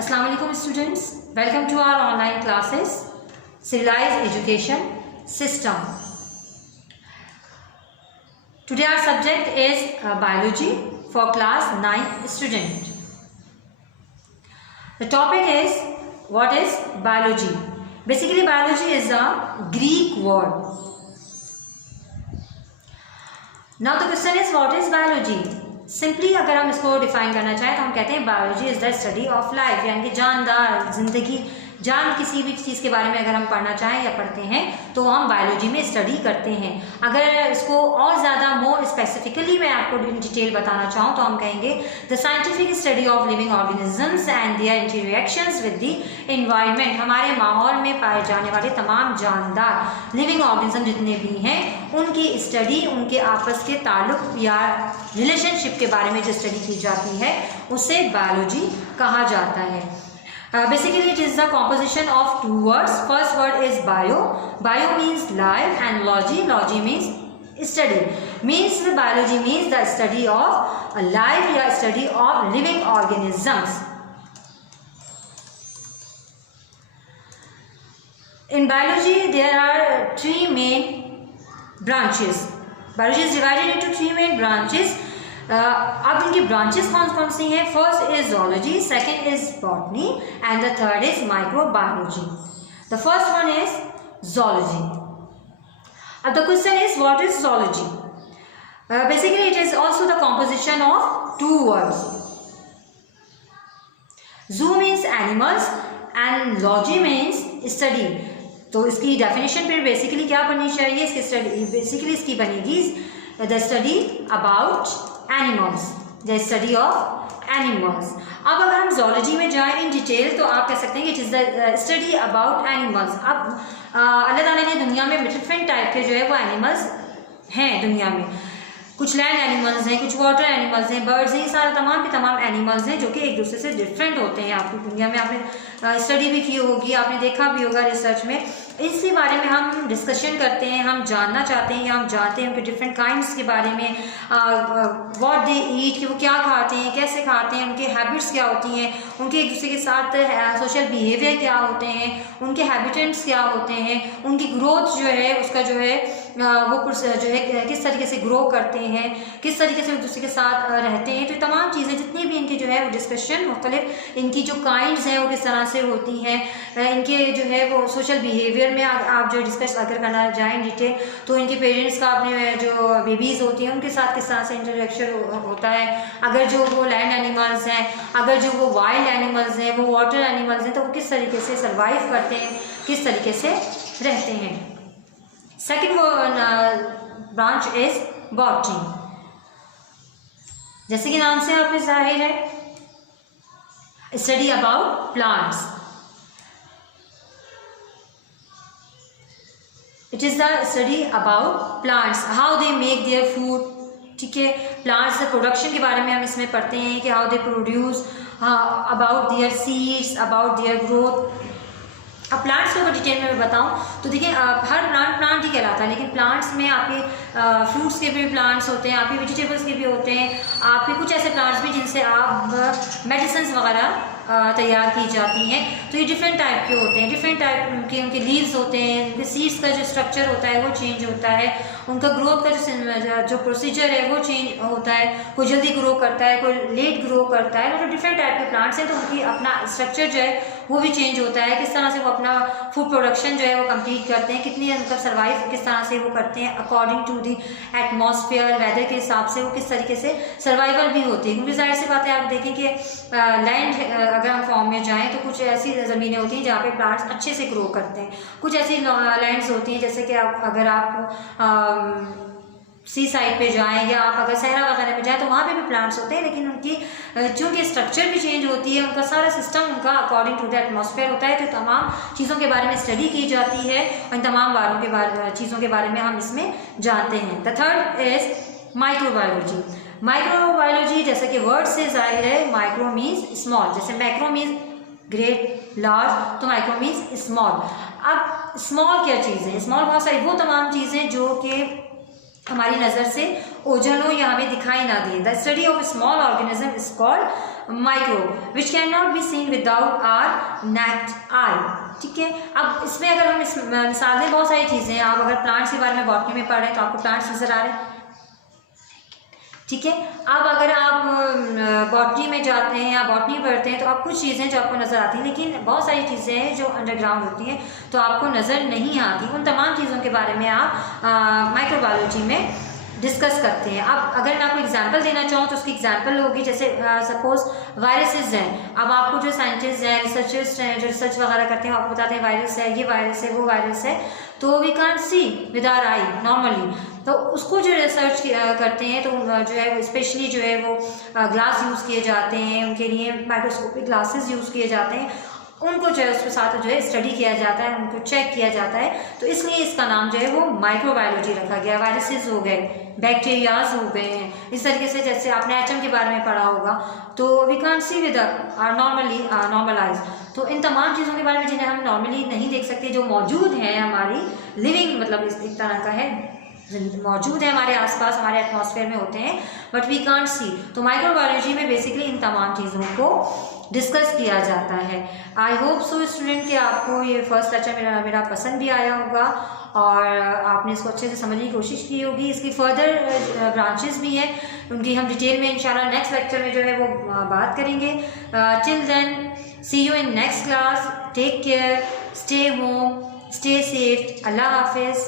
Assalamu alaikum students, welcome to our online classes, Civilized Education System. Today our subject is Biology for class 9 student. The topic is, what is biology? Basically biology is a Greek word. Now the question is, what is biology? Simply अगर हम इसको define करना चाहें तो हम कहते हैं biology is the study of life, यानी कि जानदार जिंदगी, जान किसी भी चीज़ के बारे में अगर हम पढ़ना चाहें या पढ़ते हैं तो हम बायोलॉजी में स्टडी करते हैं। अगर इसको और ज़्यादा मोर स्पेसिफिकली मैं आपको डिटेल बताना चाहूँ तो हम कहेंगे the scientific study of living organisms and their interactions with the environment. हमारे माहौल में पाए जाने वाले तमाम जानदार लिविंग ऑर्गेनिज्म जितने भी हैं उनकी स्टडी, उनके आपस के ताल्लुक या रिलेशनशिप के बारे में जो स्टडी की जाती है उसे बायोलॉजी कहा जाता है। Basically it is the composition of two words. First word is bio. Bio means life and logy means study. Means biology means the study of life या study of living organisms. In biology there are three main branches. Biology is divided into three main branches. अब इनकी branches कौन कौन सी हैं? First is zoology, second is botany and the third is microbiology. The first one is zoology. अब the question is, what is zoology? Basically it is also the composition of two words. Zoo means animals and logy means study. तो इसकी definition फिर basically क्या बननी चाहिए? इसकी study basically इसकी बनेगी the study about animals, the study of animals. अब अगर हम जोलॉजी में जाएं इन डिटेल तो आप कह सकते हैं कि it is the study about animals. अब अल्लाह ताला ने दुनिया में डिफरेंट टाइप के जो है वो एनिमल्स हैं दुनिया में. कुछ लैंड एनिमल्स हैं, कुछ वाटर एनिमल्स हैं, बर्ड्स हैं, ये सारे तमाम के तमाम एनिमल्स हैं जो कि एक दूसरे से डिफरेंट होते हैं. आपकी दुनिया में आपने स्टडी भी की होगी, आपने देखा भी होगा रिसर्च में. इसी बारे में हम डिस्कशन करते हैं, हम जानना चाहते हैं या हम जानते हैं उनके डिफरेंट काइंड्स के बारे में, व्हाट दे ईट, कि वो क्या खाते हैं, कैसे खाते हैं, उनके हैबिट्स क्या होती हैं, उनके एक दूसरे के साथ सोशल बिहेवियर क्या होते हैं, उनके हैबिटेंट्स क्या होते हैं, उनकी ग्रोथ जो है उसका जो है वो जो है किस तरीके से ग्रो करते हैं, किस तरीके से एक दूसरे के साथ रहते हैं. तो तमाम चीज़ें जितनी भी इनकी जो है वो डिस्कशन मुख्तलिफ इनकी जो काइंड्स हैं वो किस तरह से होती हैं, इनके जो है वो सोशल बिहेवियर में आप जो डिस्कस अगर करना जाएँ डिटेल तो इनके पेरेंट्स का अपने जो बेबीज़ होती हैं उनके साथ किस तरह से इंटरेक्शन होता है. अगर जो वो लैंड एनिमल्स हैं, अगर जो वो वाइल्ड एनिमल्स हैं, वो वाटर एनिमल्स हैं, तो वो किस तरीके से सर्वाइव करते हैं, किस तरीके से रहते हैं. Second branch is botany. जैसे कि नाम से आपने जाहिर है, study about plants. It is the study about plants, how they make their food. ठीक है, प्लांट्स प्रोडक्शन के बारे में हम इसमें पढ़ते हैं कि how they produce, about their seeds, about their growth. अब प्लांट्स को अगर डिटेल में बताऊं तो देखिए हर प्लांट ही कहलाता है, लेकिन प्लांट्स में आपके फ्रूट्स के भी प्लांट्स होते हैं, आपके वेजिटेबल्स के भी होते हैं, आपके कुछ ऐसे प्लांट्स भी जिनसे आप मेडिसिन वगैरह तैयार की जाती हैं. तो ये डिफरेंट टाइप के होते हैं, डिफरेंट टाइप के उनके लीव्स होते हैं, उनके सीड्स का जो स्ट्रक्चर होता है वो चेंज होता है, उनका ग्रोथ का जो प्रोसीजर है वो चेंज होता है. कोई जल्दी ग्रो करता है, कोई लेट ग्रो करता है. मतलब डिफरेंट टाइप के प्लांट्स हैं तो उनकी अपना स्ट्रक्चर जो है वो भी चेंज होता है. किस तरह से वो अपना फूड प्रोडक्शन जो है वो कंप्लीट करते हैं, कितनी मतलब सर्वाइव किस तरह से वो करते हैं according to the atmosphere, weather के हिसाब से वो किस तरीके से सर्वाइवल भी होती है. क्योंकि जाहिर सी बात है, आप देखें कि लैंड अगर हम फॉर्म में जाएं तो कुछ ऐसी ज़मीनें होती हैं जहाँ पे प्लांट्स अच्छे से ग्रो करते हैं, कुछ ऐसी लैंड्स होती हैं जैसे कि अगर आप सी साइड पे जाएं या आप अगर सहरा वगैरह में जाएं तो वहाँ पे भी प्लांट्स होते हैं, लेकिन उनकी चूँकि स्ट्रक्चर भी चेंज होती है, उनका सारा सिस्टम उनका अकॉर्डिंग टू द एटमॉस्फेयर होता है. तो तमाम चीज़ों के बारे में स्टडी की जाती है और इन तमाम चीज़ों के बारे में हम इसमें जानते हैं. The third is microbiology. Microbiology जैसे कि वर्ड से जाहिर है, माइक्रो मीन्स स्मॉल, जैसे मैक्रो मीन्स ग्रेट लार्ज, तो माइक्रो मीन्स स्मॉल. अब स्मॉल क्या चीज़ है? स्मॉल बहुत सारी वो तमाम चीज़ें जो कि हमारी नज़र से ओझल हो या हमें दिखाई ना दें. The study of small organism is called micro which can not be seen without our naked eye. ठीक है, अब इसमें अगर हम मिसाल दें, बहुत सारी चीज़ें हैं। आप अगर प्लांट्स के बारे में बॉटनी में पढ़ रहे हैं तो आपको प्लांट्स नज़र आ रहे हैं। ठीक है, अब अगर आप बॉटनी में जाते हैं या बॉटनी पढ़ते हैं तो आप कुछ चीज़ें जो आपको नज़र आती हैं, लेकिन बहुत सारी चीज़ें हैं जो अंडरग्राउंड होती हैं तो आपको नज़र नहीं आती। उन तमाम चीज़ों के बारे में आप माइक्रोबायोलॉजी में डिस्कस करते हैं। अब अगर मैं आपको एग्जांपल देना चाहूँ तो उसकी एग्जांपल होगी, जैसे सपोज वायरसेस हैं। अब आपको जो साइंटिस्ट हैं, रिसर्चर्स हैं, जो रिसर्च वगैरह करते हैं, आपको बताते हैं वायरस है, ये वायरस है, वो वायरस है, तो we can't see with our eye normally. तो उसको जो रिसर्च करते हैं तो जो है स्पेशली जो है वो ग्लास यूज़ किए जाते हैं, उनके लिए माइक्रोस्कोपिक ग्लासेस यूज़ किए जाते हैं, उनको जो है उसके साथ जो है स्टडी किया जाता है, उनको चेक किया जाता है। तो इसलिए इसका नाम जो है वो माइक्रोबायोलॉजी रखा गया। वायरसेस हो गए, बैक्टीरियाज हो गए हैं, इस तरीके से जैसे आपने एटम के बारे में पढ़ा होगा, तो we can't see with our normally normalise. तो इन तमाम चीज़ों के बारे में जिन्हें हम नॉर्मली नहीं देख सकते, जो मौजूद हैं हमारी लिविंग, मतलब इस तरह का है, मौजूद है हमारे आसपास, हमारे एटमॉस्फेयर में होते हैं, बट वी कांट सी। तो माइक्रोबायोलॉजी में बेसिकली इन तमाम चीज़ों को डिस्कस किया जाता है। आई होप सो स्टूडेंट कि आपको ये फर्स्ट लेक्चर मेरा पसंद भी आया होगा और आपने इसको अच्छे से समझने की कोशिश की होगी। इसकी फर्दर ब्रांचेस भी हैं, उनकी हम डिटेल में इंशाल्लाह नेक्स्ट लेक्चर में जो है वो बात करेंगे। Till then see you in next class, take care, stay home, stay safe, अल्लाह हाफिज़।